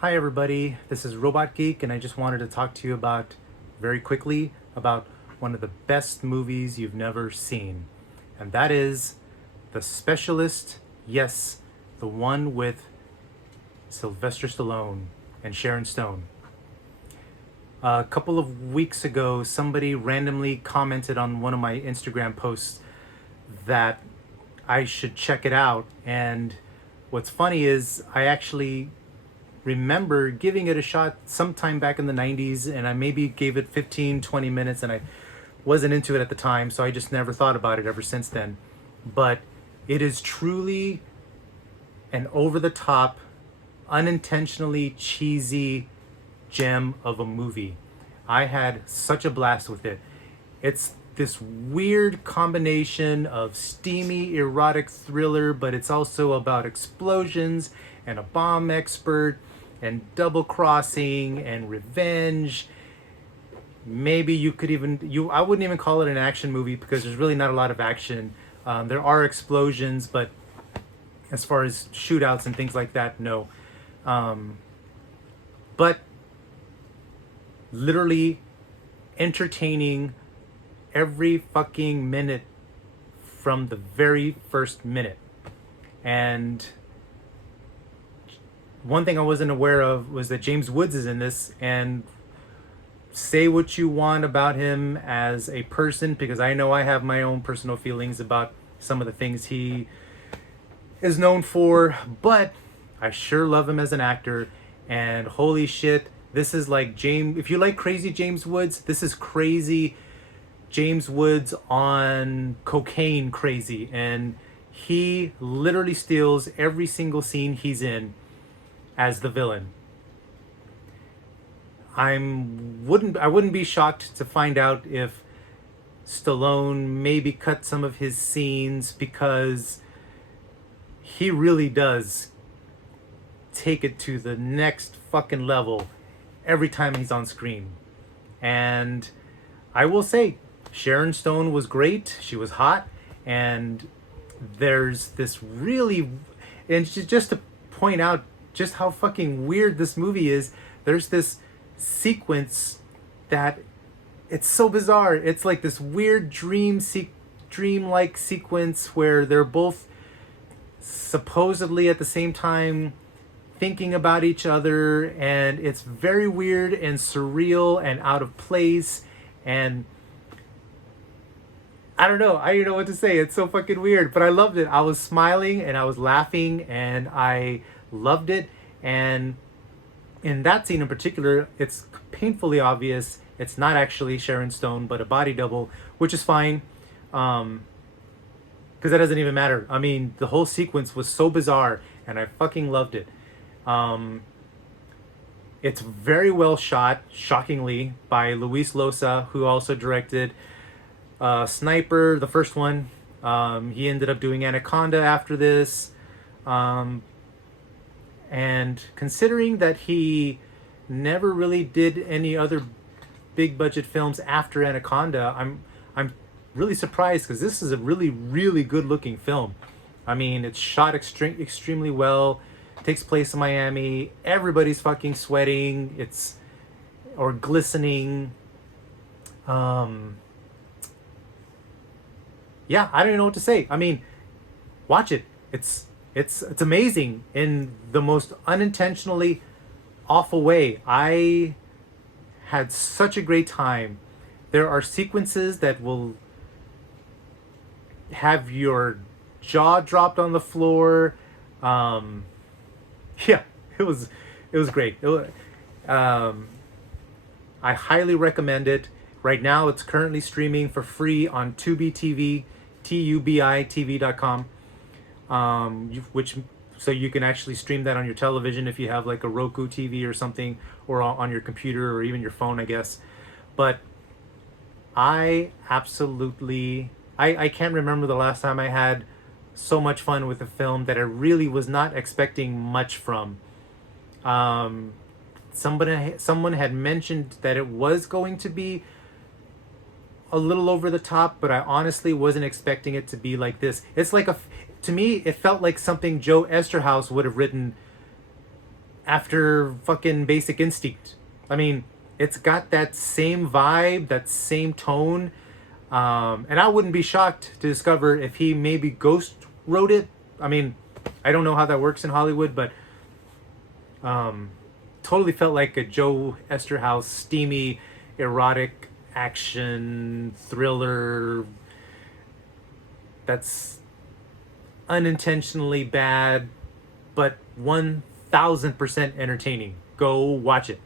Hi everybody, this is Robot Geek, and I just wanted to talk to you very quickly, about one of the best movies you've never seen. And that is The Specialist, yes, the one with Sylvester Stallone and Sharon Stone. A couple of weeks ago, somebody randomly commented on one of my Instagram posts that I should check it out. And what's funny is I actually remember giving it a shot sometime back in the 90s, and I maybe gave it 15, 20 minutes, and I wasn't into it at the time, so I just never thought about it ever since then. But it is truly an over the top, unintentionally cheesy gem of a movie. I had such a blast with it. It's this weird combination of steamy, erotic thriller, but it's also about explosions and a bomb expert and double crossing and revenge. Maybe you could even I wouldn't even call it an action movie because there's really not a lot of action. There are explosions, but as far as shootouts and things like that, no. But literally entertaining every fucking minute from the very first minute. And one thing I wasn't aware of was that James Woods is in this, and say what you want about him as a person, because I know I have my own personal feelings about some of the things he is known for, but I sure love him as an actor. And holy shit, this is like James, if you like crazy James Woods, this is crazy James Woods on cocaine crazy, and he literally steals every single scene he's in as the villain. I wouldn't be shocked to find out if Stallone maybe cut some of his scenes, because he really does take it to the next fucking level every time he's on screen. And I will say, Sharon Stone was great. She was hot. And there's this really, and just to point out just how fucking weird this movie is, there's this sequence that it's so bizarre. It's like this weird dream-like sequence where they're both supposedly at the same time thinking about each other, and it's very weird and surreal and out of place. And I don't know. I don't know what to say. It's so fucking weird, but I loved it. I was smiling and I was laughing and I loved it. And in that scene in particular, it's painfully obvious it's not actually Sharon Stone, but a body double, which is fine. Because that doesn't even matter. I mean, the whole sequence was so bizarre and I fucking loved it. It's very well shot, shockingly, by Luis Loza, who also directed Sniper, the first one. He ended up doing Anaconda after this. And considering that he never really did any other big budget films after Anaconda, I'm really surprised, because this is a really, really good looking film. I mean, it's shot extremely well. It takes place in Miami. Everybody's fucking sweating. Or glistening. Yeah, I don't even know what to say. I mean, watch it. It's amazing in the most unintentionally awful way. I had such a great time. There are sequences that will have your jaw dropped on the floor. Yeah, it was great. I highly recommend it. Right now, it's currently streaming for free on Tubi TV, TUBITV.com. Which so you can actually stream that on your television if you have like a Roku TV or something, or on your computer, or even your phone, I guess. But I absolutely, I can't remember the last time I had so much fun with a film that I really was not expecting much from. Someone had mentioned that it was going to be a little over the top, but I honestly wasn't expecting it to be like this. It's like to me, it felt like something Joe Esterhaus would have written after fucking Basic Instinct. I mean, it's got that same vibe, that same tone. And I wouldn't be shocked to discover if he maybe ghost wrote it. I mean, I don't know how that works in Hollywood, but totally felt like a Joe Esterhaus steamy, erotic action thriller that's unintentionally bad, but 1000% entertaining. Go watch it.